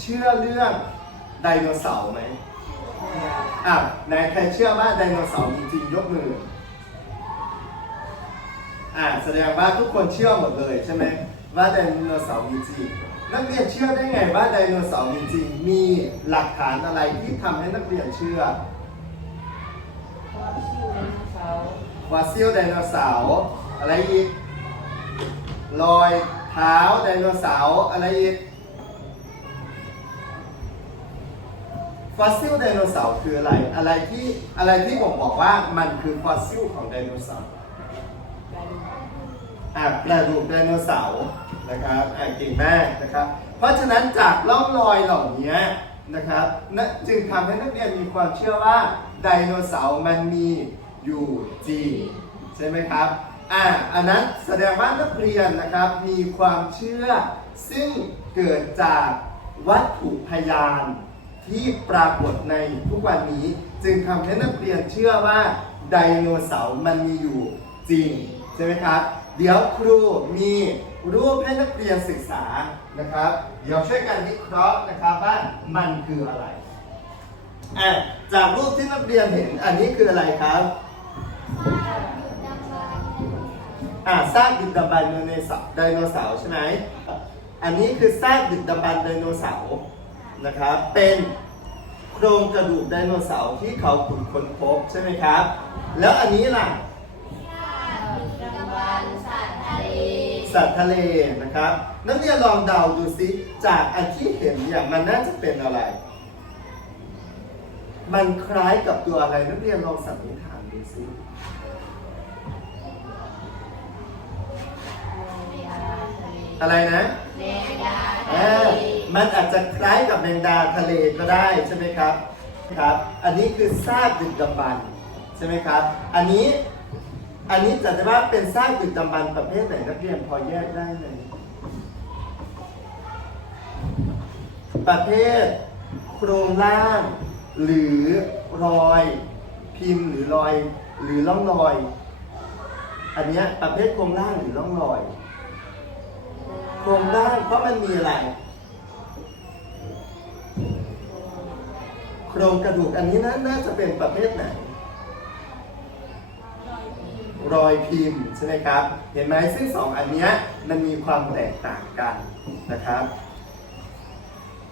เชื่อเรื่องไดโนเสาร์ไหมอะไหนใครเชื่อว่าไดโนเสาร์มีจริงยกมือ อะแสดงว่าทุกคนเชื่อหมดเลยใช่ไหมว่าไดโนเสาร์มีจริง นักเรียนเชื่อได้ไงว่าไดโนเสาร์มีจริง มีหลักฐานอะไรที่ทำให้นักเรียนเชื่อฟอสซิลไดโนเสาร์อะไรอีกรอยเท้าไดโนเสาร์อะไรอีก ฟอสซิลไดโนเสาร์คืออะไร อะไรที่อะไรที่ผมบอกว่ามันคือฟอสซิลของไดโนเสาร์อะกระดูกไดโนเสาร์นะครับอะเก่งมากนะครับ เพราะฉะนั้นจากร่องรอยเหล่านี้นะครับนะจึงทำให้นักเรียนมีความเชื่อว่าไดโนเสาร์มันมีอยู่จริงใช่ไหมครับอ่าอันนั้นแสดงว่านักเรียนนะครับมีความเชื่อ ซึ่งเกิดจากวัตถุพยาน ที่ปรากฏในทุกวันนี้ จึงทำให้นักเรียนเชื่อว่าไดโนเสาร์มันมีอยู่จริง ใช่ไหมครับ เดี๋ยวครูมีรูปให้นักเรียนศึกษานะครับ เดี๋ยวช่วยกันวิเคราะห์นะครับว่ามันคืออะไรอะจากรูปที่นักเรียนเห็นอันนี้คืออะไรครับอ่าซากดึกดำบรรพ์ไดโนเสาร์ไดโนเสาร์ใช่ไหมอันนี้คือซากดึกดำบรรพ์ไดโนเสาร์ นะครับเป็นโครงกระดูกไดโนเสาร์ที่เขาขุดค้นพบใช่ไหมครับ แล้วอันนี้ล่ะสัตว์ทะเลนะครับ นักเรียนลองเดาดูซิจากอันที่เห็นเนี่ยมันน่าจะเป็นอะไร มันคล้ายกับตัวอะไรนักเรียนลองสันนิษฐานดูซิ อะไรนะเออมันอาจจะคล้ายกับแมงดาทะเลก็ได้ใช่ไหมครับครับ อันนี้คือซากดึกดำบรรพ์ใช่ไหมครับ อันนี้อันนี้จัดได้ว่าเป็นซากดึกดำบรรพ์ประเภทไหนนักเรียนพอแยกได้ไหมประเภทโครงล่างหรือรอยพิมพ์หรือรอยหรือร่องรอย อันเนี้ยประเภทโครงล่างหรือร่องรอย โครงล่างเพราะมันมีอะไร โครงกระดูกอันนี้นะน่าจะเป็นประเภทไหน รอยพิมพ์ใช่ไหมครับ เห็นไหมซึ่งสองอันเนี้ยมันมีความแตกต่างกันนะครับ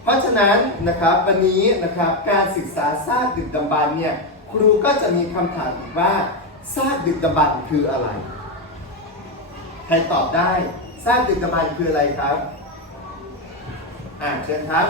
เพราะฉะนั้นนะครับวันนี้นะครับการศึกษาซากดึกดำบรรเนี่ยครูก็จะมีคำถามว่าซากดึกดำบรรคืออะไร ใครตอบได้ ซากดึกดำบรรพ์คืออะไรครับ อ่าเชิญครับ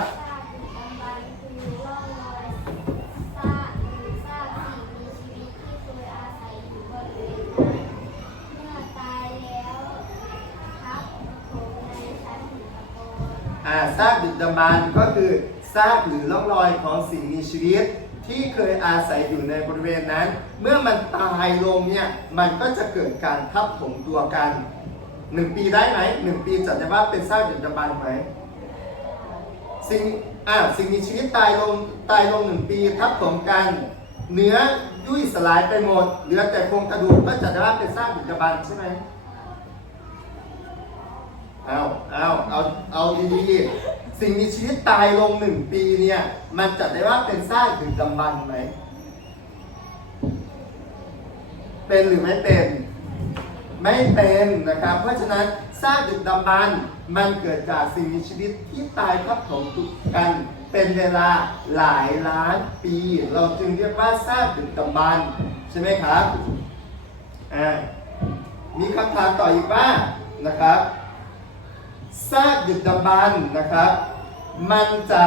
อ่าซากดึกดำบรรพ์ก็คือซากหรือร่องรอยของสิ่งมีชีวิต ที่เคยอาศัยอยู่ในบริเวณนั้น เมื่อมันตายลงเนี่ยมันก็จะเกิดการทับถมตัวกัน หนึ่งปีได้ไหมหนึ่งปีจัดได้ว่าเป็นซากดึกดำบรรพ์ไหมสิ่งอ่าสิ่งมีชีวิตตายลงตายลงหนึ่งปีทับถมกัน เนื้อยุ่ยสลายไปหมด เหลือแต่โครงกระดูกก็จัดได้ว่าเป็นซากดึกดำบรรพ์ใช่ไหมเอาเอาเอาเอาดีๆสิ่งมีชีวิตตายลงหนึ่งปีเนี่ยมันจัดได้ว่าเป็นซากดึกำบรรพ์ไหมเป็นหรือไม่เป็น ไม่เป็นนะครับ เพราะฉะนั้นซากดึกดำบรรพ์มันเกิดจากสิ่งมีชีวิตที่ตายทับถมกันเป็นเวลาหลายล้านปี เราจึงเรียกว่าซากดึกดำบรรพ์ใช่ไหมครับอ่ามีคำถามต่ออีกว่านะครับซากดึกดำบรรพ์นะครับ มันจะ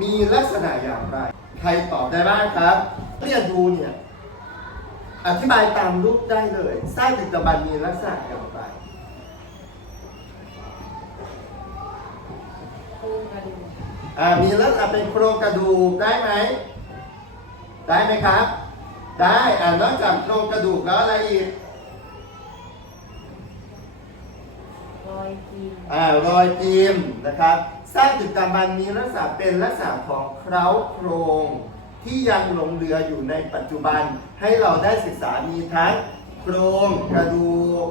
มีลักษณะอย่างไร ใครตอบได้บ้างครับเรียนดูเนี่ย อธิบายตามรูปได้เลยซากดึกดำบรรพ์มีลักษณะอย่างไรอ่ามีลักษณะเป็นโครงกระดูกได้ไหม ได้ไหมครับ ได้อ่านอกจากโครงกระดูกแล้วอะไรอีกอ่ารอยพิมพ์นะครับซากดึกดำบรรพ์มีลักษณะเป็นลักษณะของเคราโครง ที่ยังหลงเหลืออยู่ในปัจจุบัน ให้เราได้ศึกษามีทั้งโครงกระดูก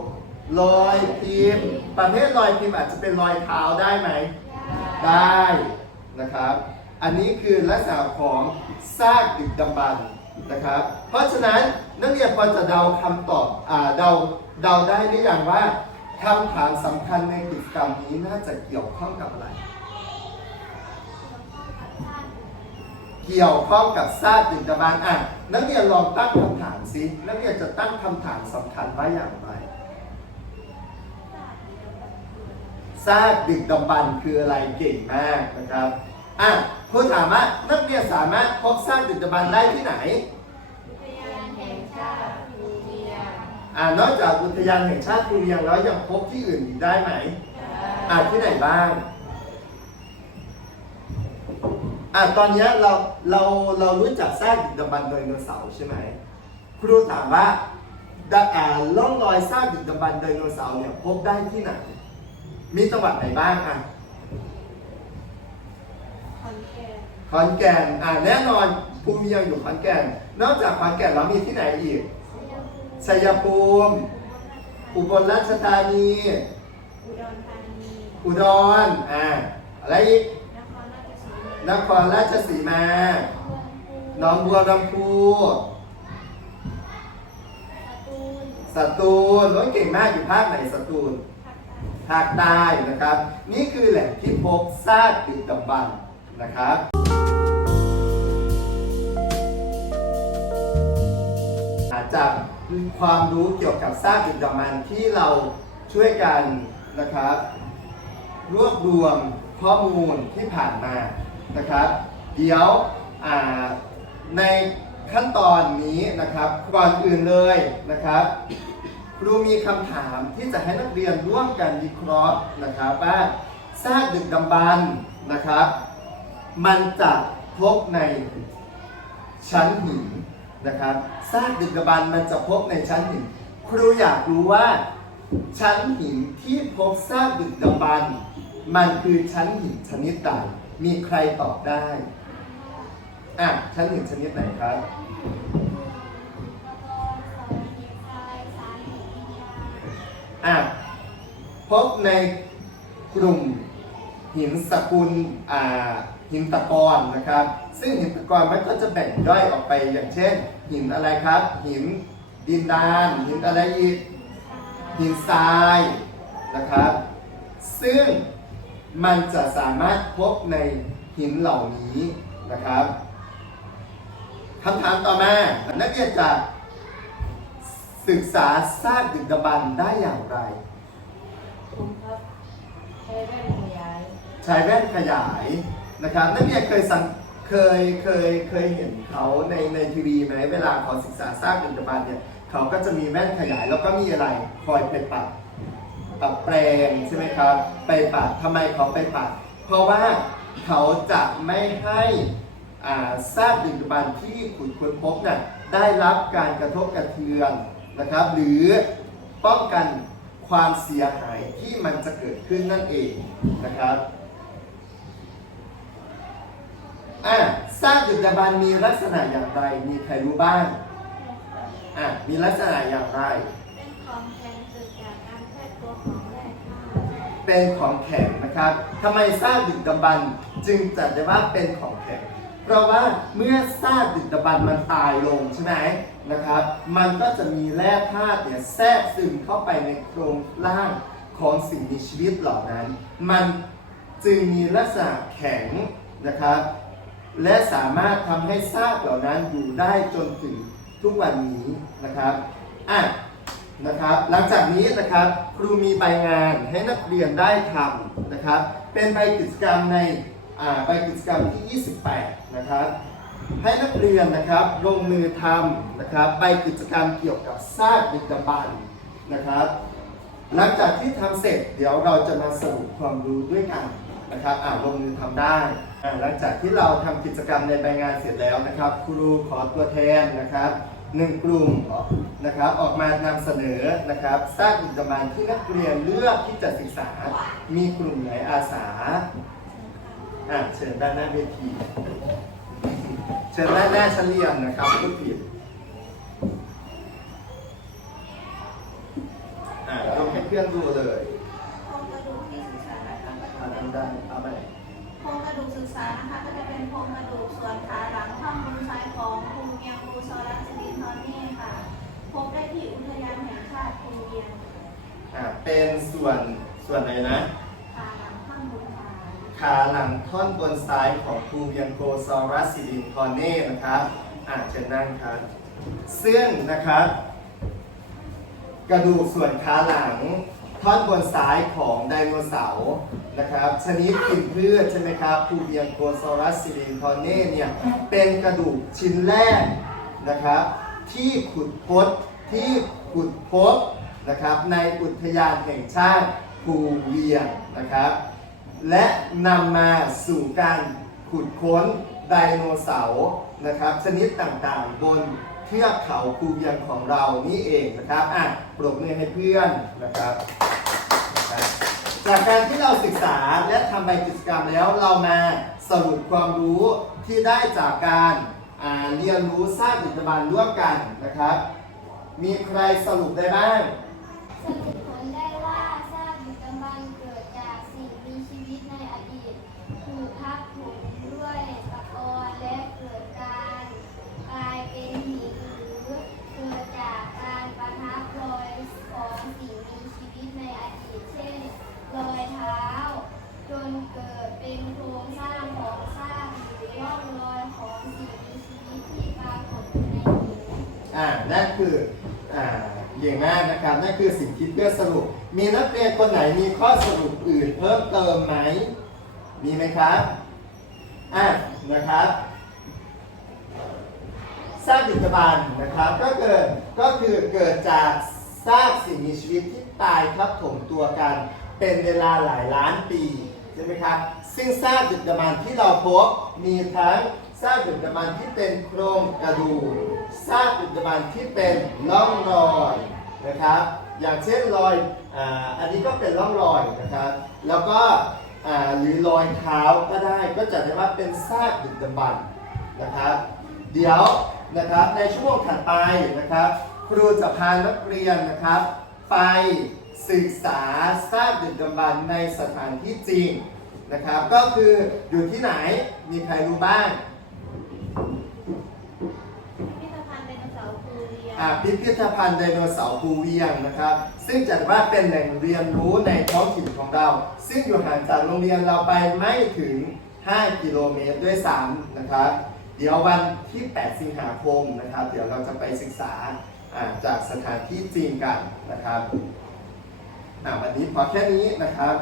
รอยพิมพ์ประเภทรอยพิมพ์อาจจะเป็นรอยเท้าได้ไหม ได้นะครับ อันนี้คือลักษณะของซากดึกดำบรรพ์นะครับ เพราะฉะนั้นนักเรียนพอจะเดาคำตอบอ่าเดาเดาได้หรือยังว่าคำถามสำคัญในกิจกรรมนี้น่าจะเกี่ยวข้องกับอะไร เกี่ยวข้องกับซากดึกดำบรรพ์อะนักเรียนลองตั้งคำถามสินักเรียนจะตั้งคำถามสำคัญว่าอย่างไรซากดึกดำบรรพ์คืออะไรเก่งมากนะครับอะคุณถามว่านักเรียนสามารถพบซากดึกดำบรรพ์ได้ที่ไหนอุทยานแห่งชาติภูเวียงอ่านอกจากอุทยานแห่งชาติภูเวียงแล้วยังพบที่อื่นอีกได้ไหมอ่าที่ไหนบ้าง อ่าตอนเนี้ยเราเราเรารู้จักซากดึกดำบรรพ์ไดโนเสาร์ใช่ไหมครูถามว่าดะอ่าล่องรอยซากดึกดำบรรพ์ไดโนเสาร์เนี่ยพบได้ที่ไหน มีจังหวัดไหนบ้างอะขอนแก่นขอนแก่นอ่าแน่นอนภูเวียงอยู่ขอนแก่น นอกจากขอนแก่นแล้วมีที่ไหนอีกชัยภูมิอุบลราชธานี อุดรธานีอุดรอ่าอะไรอีก นครราชสีมานครราชสีมา หนองบัวลำพูสตูลสตูลโอ้ยเก่งมากอยู่ภาคไหนสตูลภาคใต้ภาคใต้นะครับ นี่คือแหล่งที่พบซากดึกดำบรรพ์นะครับอาจจะความรู้เกี่ยวกับซากดึกดำบรรพ์ที่เราช่วยกันนะครับ รวบรวมข้อมูลที่ผ่านมา นะครับ เดี๋ยวในขั้นตอนนี้นะครับ ก่อนอื่นเลยนะครับ ครูมีคำถามที่จะให้นักเรียนร่วมกันวิเคราะห์นะครับว่าซากดึกดำบรรนะครับ มันจะพบในชั้นหินนะครับซากดึกดำบรรมันจะพบในชั้นหิน ครูอยากรู้ว่า ชั้นหินที่พบซากดึกดำบรรมันคือชั้นหินชนิดใด มีใครตอบได้ อะชั้นหินชนิดไหนครับอะพบในกลุ่มหินสกุลอ่าหินตะกอนนะครับ ซึ่งหินตะกอนมันก็จะแบ่งย่อยออกไปอย่างเช่น หินอะไรครับ หินดินดาน หินอะไรอีกหินทรายนะครับ ซึ่ง มันจะสามารถพบในหินเหล่านี้นะครับคำถามต่อมา นักเรียนจะศึกษาซากดึกดำบรรพ์ได้อย่างไรผมครับใช้แว่นขยายใช้แว่นขยายนะครับนักเรียนเคยสังเคยเคยเคยเห็นเขาในในทีวีไหมเวลาเขาศึกษาซากดึกดำบรรพ์เนี่ยเขาก็จะมีแว่นขยายแล้วก็มีอะไรคอยไปปัดปรับ แปลงใช่ไหมครับ ไปปัดทำไมเขาไปปัด เพราะว่าเขาจะไม่ให้อ่าซากดึกดำบรรที่ขุดค้นพบน่ะได้รับการกระทบกระเทือนนะครับ หรือป้องกันความเสียหายที่มันจะเกิดขึ้นนั่นเองนะครับอะซากดึกดำบรรมีลักษณะอย่างไร มีใครรู้บ้างอะมีลักษณะอย่างไร เป็นของแข็งนะครับทำไมซากดึกดำบรรจึงจัดได้ว่าเป็นของแข็ง เพราะว่าเมื่อซากดึกดำบรรมันตายลงใช่ไหมนะครับ มันก็จะมีแร่ธาตุเนี่ยแทรกซึมเข้าไปในโครงร่างของสิ่งมีชีวิตเหล่านั้น มันจึงมีลักษณะแข็งนะครับ และสามารถทำให้ซากเหล่านั้นอยู่ได้จนถึงทุกวันนี้นะครับอะ นะครับหลังจากนี้นะครับครูมีใบงานให้นักเรียนได้ทำนะครับ เป็นใบกิจกรรมในใบกิจกรรมที่ 28 นะครับ ให้นักเรียนนะครับลงมือทำนะครับใบกิจกรรมเกี่ยวกับซากดึกดำบรรพ์นะครับ หลังจากที่ทำเสร็จเดี๋ยวเราจะมาสรุปความรู้ด้วยกันนะครับอ่าลงมือทำได้หลังจากที่เราทำกิจกรรมในใบงานเสร็จแล้วนะครับ ครูขอตัวแทนนะครับ หนึ่งกลุ่มนะครับออกมานำเสนอนะครับสร้างกิจกรรมที่นักเรียนเลือกที่จะศึกษา มีกลุ่มไหนอาสาอะเชิญด้านหน้าเวทีเชิญด้านหน้าชั้นเรียนนะครับพูดผิดอะยกให้เพื่อนดูเลยโครงกระดูกที่ศึกษานะคะก็อะจะเป็นด้านเอาไปโครงกระดูกศึกษานะคะก็จะเป็นโครงกระดูกส่วนขาหลังท่อนบนซ้ายของภูเวียงภูซอรัสซิลินทอนเน่ค่ะ พบได้ที่อุทยานแห่งชาติภูเวียง อะเป็นส่วนส่วนไหนนะ ขาหลังท่อนบนขาขาหลังท่อนบนซ้ายของภูเวียงโกซอรัสซิลินทอนเน่นะครับอะเชิญนั่งครับซึ่งนะครับ กระดูกส่วนขาหลังท่อนบนซ้ายของไดโนเสาร์นะครับ ชนิดกินพืชใช่ไหมครับภูเวียงโกซอรัสซิลินทอนเน่เนี่ยเป็นกระดูกชิ้นแรกนะครับ ที่ขุดพบที่ขุดพบ นะครับในอุทยานแห่งชาติภูเวียงนะครับ และนำมาสู่การขุดค้นไดโนเสาร์นะครับ ชนิดต่างๆ บนเทือกเขาภูเวียงของเรานี่เองนะครับอะปรบมือให้เพื่อนนะครับ จากการที่เราศึกษาและทำใบกิจกรรมแล้วเรามาสรุปความรู้ที่ได้จากการเรียนรู้สร้างดึกดำบรรพ์ร่วมกันนะครับ มีใครสรุปได้บ้าง สรุปผลได้ว่าซากดึกดำบรรพ์เกิดจากสิ่งมีชีวิตในอดีตถูกทับถมด้วยตะกอนและเกิดการกลายเป็นหินหรือเกิดจากการประทับรอยของสิ่งมีชีวิตในอดีต เช่น รอยเท้า จนเกิดเป็นโครงสร้างของซากหรือร่องรอยของสิ่งมีชีวิตที่ปรากฏอยู่ในหิน อ่า นั่น คืออ่าเก่งมากนะครับ นั่นคือสิ่งที่เพื่อสรุป มีนักเรียนคนไหนมีข้อสรุปอื่นเพิ่มเติมไหม มีไหมครับอ่านะครับซากดึกดำบรรพ์นะครับ ก็เกิดก็คือเกิดจากซากสิ่งมีชีวิตที่ตายทับถมตัวกัน เป็นเวลาหลายล้านปีใช่ไหมครับ ซึ่งซากดึกดำบรรที่เราพบมีทั้ง ซากดึกดำบรรที่เป็นโครงกระดูกซากดึกดำบรรที่เป็นร่องรอยนะครับ อย่างเช่นรอยอ่าอันนี้ก็เป็นร่องรอยนะครับ แล้วก็อ่าหรือรอยเท้าก็ได้ก็จะได้ว่าเป็นซากดึกดำบรรนะครับ เดี๋ยวนะครับในช่วงถัดไปนะครับ ครูจะพานักเรียนนะครับ ไปศึกษาซากดึกดำบรรในสถานที่จริงนะครับ ก็คืออยู่ที่ไหนมีใครรู้บ้าง พิพิธภัณฑ์ไดโนเสาร์ภูเวียง อ่า พิพิธภัณฑ์ไดโนเสาร์ภูเวียงนะครับ ซึ่งจัดว่าเป็นแหล่งเรียนรู้ในท้องถิ่นของเรา ซึ่งอยู่ห่างจากโรงเรียนเราไปไม่ถึง 5 กิโลเมตรด้วยซ้ำนะครับ เดี๋ยววันที่ 8 สิงหาคมนะครับ เดี๋ยวเราจะไปศึกษาจากสถานที่จริงกันนะครับอ่าวันนี้พอแค่นี้นะครับ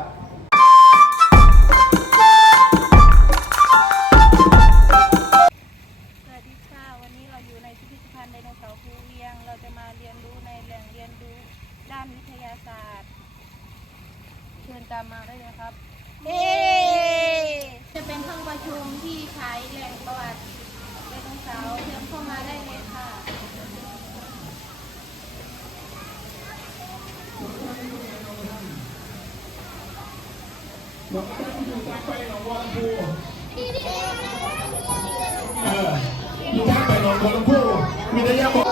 ตามมาได้เลยครับจะเป็นห้องประชุมที่ใช้แหล่งประวัติไดโนเสาร์เชิญเข้ามาได้เลยค่ะเอออยู่ทางไปหนองบัวลำพูมีระยะบอก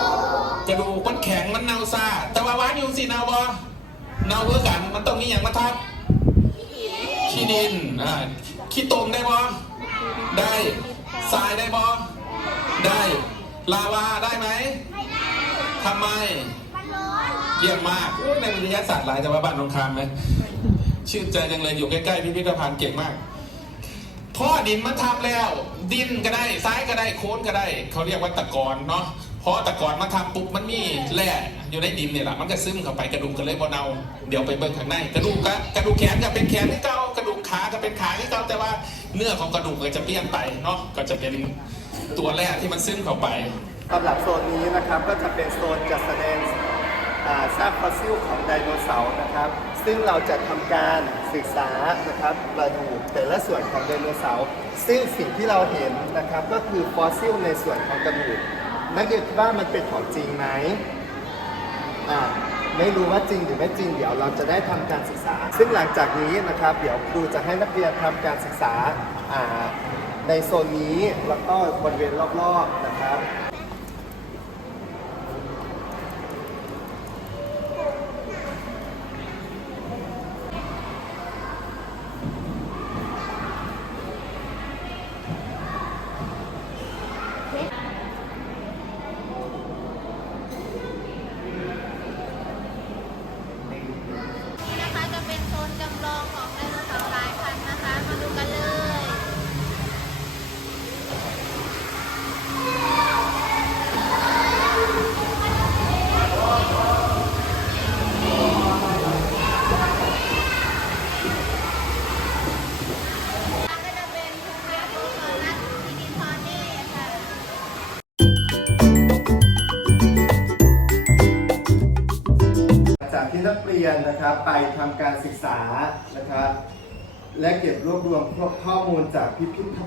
กระดูกมันแข็งมันเน่าซาแต่ว่าหวานอยู่สิเน่าบอเน่าเพื่อกันมันต้องมีอย่างมาทับขี้ดิน อ่าขี้ตมได้บอได้ทรายได้บอได้ ลาวาได้ไหมทำไมเยี่ยมมากในวิทยาศาสตร์หลายแต่ว่าบ้านตรงคามไหมชื่นใจจังเลยอยู่ใกล้ๆพิพิธภัณฑ์เก่งมากพ่อดินมันทำแล้ว ดินก็ได้ซ้ายก็ได้โค้นก็ได้ เขาเรียกว่าตะกอนเนาะเพราะตะกอนมาทำปุ๊บมันมีแร่อยู่ในดินเนี่ยแหละมันก็ซึมเข้าไปกระดูกก็เลยบ่เนาเดี๋ยวไปเบิ่งข้างในกระดูกก็กระดูกแขนก็เป็นแขนที่เก่า ขาก็เป็นขาที่เก่าแต่ว่าเนื้อของกระดูกก็จะเปลี่ยนไปเนาะก็จะเป็นตัวแร่ที่มันซึมเข้าไปสำหรับโซนนี้นะครับก็จะเป็นโซนจัดแสดงซากฟอสซิลของไดโนเสาร์นะครับ ซึ่งเราจะทำการศึกษานะครับกระดูกแต่ละส่วนของไดโนเสาร์ซึ่งสิ่งที่เราเห็นนะครับก็คือฟอสซิลในส่วนของกระดูกนักเรียนคิดว่ามันเป็นของจริงไหมอ่า ไม่รู้ว่าจริงหรือไม่จริงเดี๋ยวเราจะได้ทำการศึกษา ซึ่งหลังจากนี้นะครับเดี๋ยวครูจะให้นักเรียนทำการศึกษาอ่าในโซนนี้แล้วก็บริเวณรอบๆนะครับ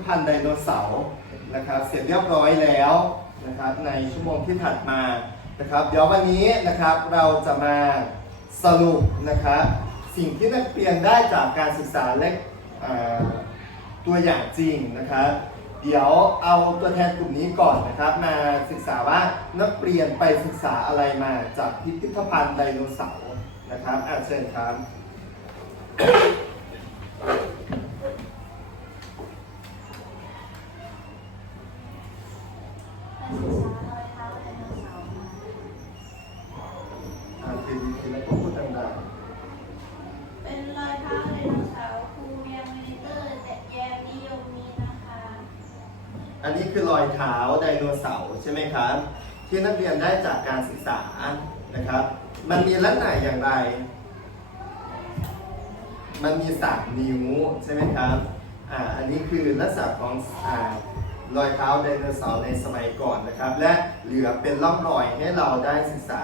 พิพิธภัณฑ์ไดโนเสาร์นะครับเสร็จเรียบร้อยแล้วนะครับในชั่วโมงที่ถัดมานะครับเดี๋ยววันนี้นะครับเราจะมาสรุปนะครับสิ่งที่นักเรียนได้จากการศึกษาและอ่าตัวอย่างจริงนะครับเดี๋ยวเอาตัวแทนกลุ่มนี้ก่อนนะครับ มาศึกษาว่านักเรียนไปศึกษาอะไรมาจากพิพิธภัณฑ์ไดโนเสาร์นะครับอาเชิญครับ ไปศึกษารอยเท้าไดโนเสาร์มา อ่านเป็นทีละก็พูดดัง เป็นรอยเท้าไดโนเสาร์ภูเวียงมินิเตอร์แต่แยมนิยมมีนะคะ ๆอันนี้คือรอยเท้าไดโนเสาร์ใช่ไหมครับ ที่นักเรียนได้จากการศึกษานะครับ มันมีลักษณะอย่างไร มันมีสามนิ้วใช่ไหมครับอ่าอันนี้คือลักษณะของอ่ารอยเท้าไดโนเสาร์ในสมัยก่อนนะครับ และเหลือเป็นร่องรอยให้เราได้ศึกษา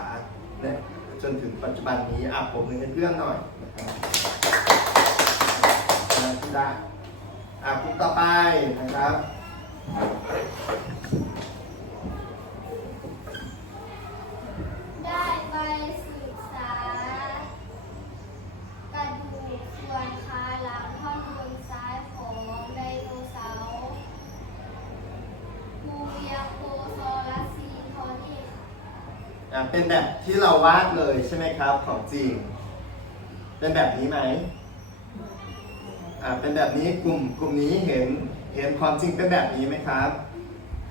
เนี่ยจนถึงปัจจุบันนี้อะผมนึงให้เพื่อนหน่อยนะครับอ่าที่ได้อะกลุ่มต่อไปนะครับ ได้ไปศึกษากระดูกส่วนขาหลังท่อนบนซ้ายของไดโนเสาร์มูเวียโคซอรัสซีทอนี่ค่ะ อะเป็นแบบที่เราดเลยใช่ไหมครับของจริง เป็นแบบนี้ไหมอ่าเป็นแบบนี้กลุ่มกลุ่มนี้เห็นเห็นความจริงเป็นแบบนี้ไหมครับ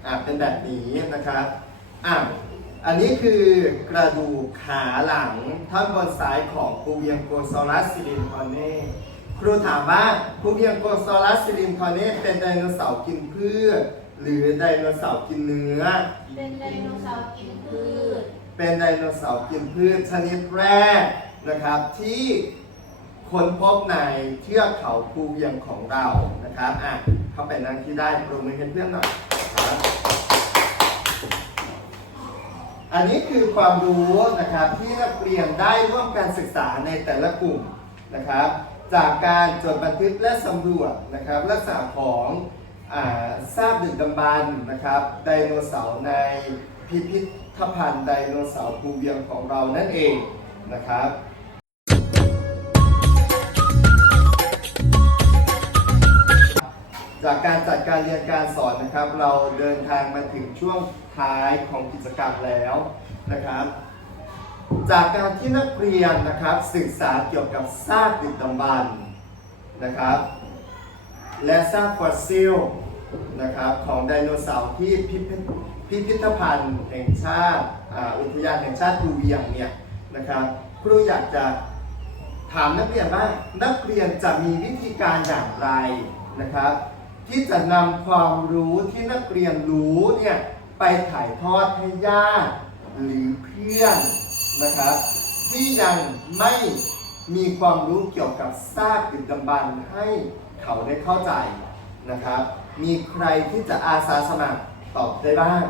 อ่าเป็นแบบนี้นะครับอะอันนี้คือกระดูกขาหลังท่อนบนซ้ายของคูเวียงโกซอรัสซิลินคอนเน่ครูถามว่าคูเวียงโกซอรัสซิลินคอนเน่เป็นไดโนเสาร์กินพืชหรือไดโนเสาร์กินเนื้อ เป็นไดโนเสาร์กินพืช เป็นไดโนเสาร์กินพืชชนิดแรกนะครับที่ค้นพบในเทือกเขาภูเวียงของเรานะครับอะเข้าไปนั่งที่ได้ปรบมือให้เพื่อนหน่อยครับอันนี้คือความรู้นะครับที่นักเรียนได้ร่วมการศึกษาในแต่ละกลุ่มนะครับ จากการจดบันทึกและสำรวจนะครับลักษณะของอ่าซากดึกดำบรรนะครับไดโนเสาร์ในพิพิธ ภัณฑ์ไดโนเสาร์ภูเวียงของเรานั่นเองนะครับจากการจัดการเรียนการสอนนะครับ เราเดินทางมาถึงช่วงท้ายของกิจกรรมแล้วนะครับ จากการที่นักเรียนนะครับศึกษาเกี่ยวกับซากดึกดำบรรนะครับ และซากฟอสซิลนะครับของไดโนเสาร์ที่พิพิธ พิพิธภัณฑ์แห่งชาติอุทยานแห่งชาติภูเวียงเนี่ยนะครับครูอยากจะถามนักเรียนว่านักเรียนจะมีวิธีการอย่างไรนะครับ ที่จะนำความรู้ที่นักเรียนรู้เนี่ยไปถ่ายทอดให้ญาติหรือเพื่อนนะครับ ที่ยังไม่มีความรู้เกี่ยวกับซากดึกดำบรรให้เขาได้เข้าใจนะครับ มีใครที่จะอาสาสมัคร ตอบได้บ้าง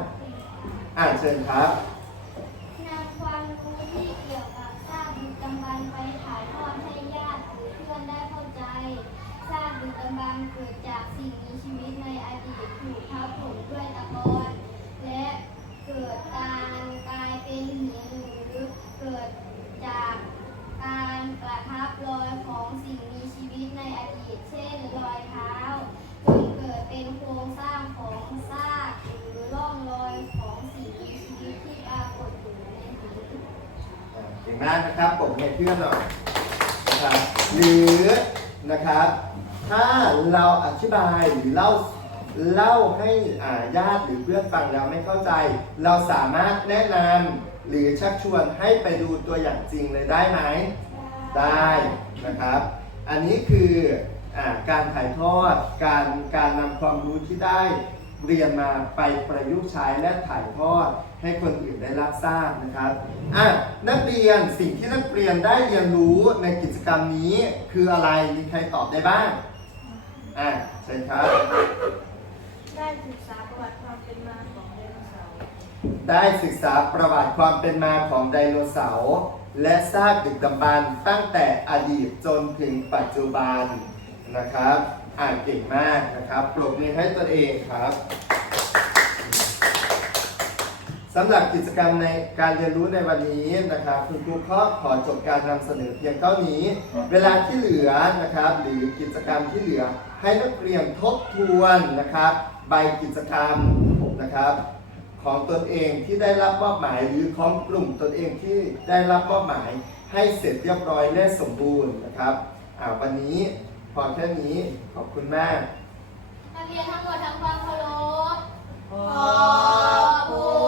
อ่านเชิญครับนำความรู้ที่เกี่ยวกับซากดึกดำบรรพ์ไปถ่ายทอดให้ญาติหรือเพื่อนได้เข้าใจซากดึกดำบรรพ์เกิดจากสิ่งมีชีวิตในอดีตถูกทับถมด้วยตะกอนและเกิดการกลายเป็นหินหรือเกิด พื่อนหน่อยนะครับหรือนะครับถ้าเราอธิบายหรือเล่าเล่าให้ญาติหรือเพื่อนฟังแล้วไม่เข้าใจ เราสามารถแนะนำหรือชักชวนให้ไปดูตัวอย่างจริงเลยได้ไหมได้นะครับ อันนี้คืออาการถ่ายทอดการการนำความรู้ที่ได้ เรียนมาไปประยุกต์ใช้และถ่ายทอดให้คนอื่นได้รับทราบนะครับอะนักเรียนสิ่งที่นักเรียนได้เรียนรู้ในกิจกรรมนี้คืออะไรมีใครตอบได้บ้างอะเชิญครับ ได้ศึกษาประวัติความเป็นมาของไดโนเสาร์ได้ศึกษาประวัติความเป็นมาของไดโนเสาร์และซากดึกดำบรรพ์ตั้งแต่อดีตจนถึงปัจจุบันนะครับ อ่านเก่งมากนะครับปรบมือให้ตัวเองครับสำหรับกิจกรรมในการเรียนรู้ในวันนี้นะครับคุณครูก็ขอจบการนำเสนอเพียงเท่านี้ เวลาที่เหลือนะครับหรือกิจกรรมที่เหลือให้นักเรียนทบทวนนะครับใบกิจกรรมนะครับของตนเองที่ได้รับมอบหมายหรือของกลุ่มตนเองที่ได้รับมอบหมายให้เสร็จเรียบร้อยและสมบูรณ์นะครับวันนี้ พอแค่นี้ขอบคุณมาก นักเรียนทั้งหมดทำความเคารพขอบ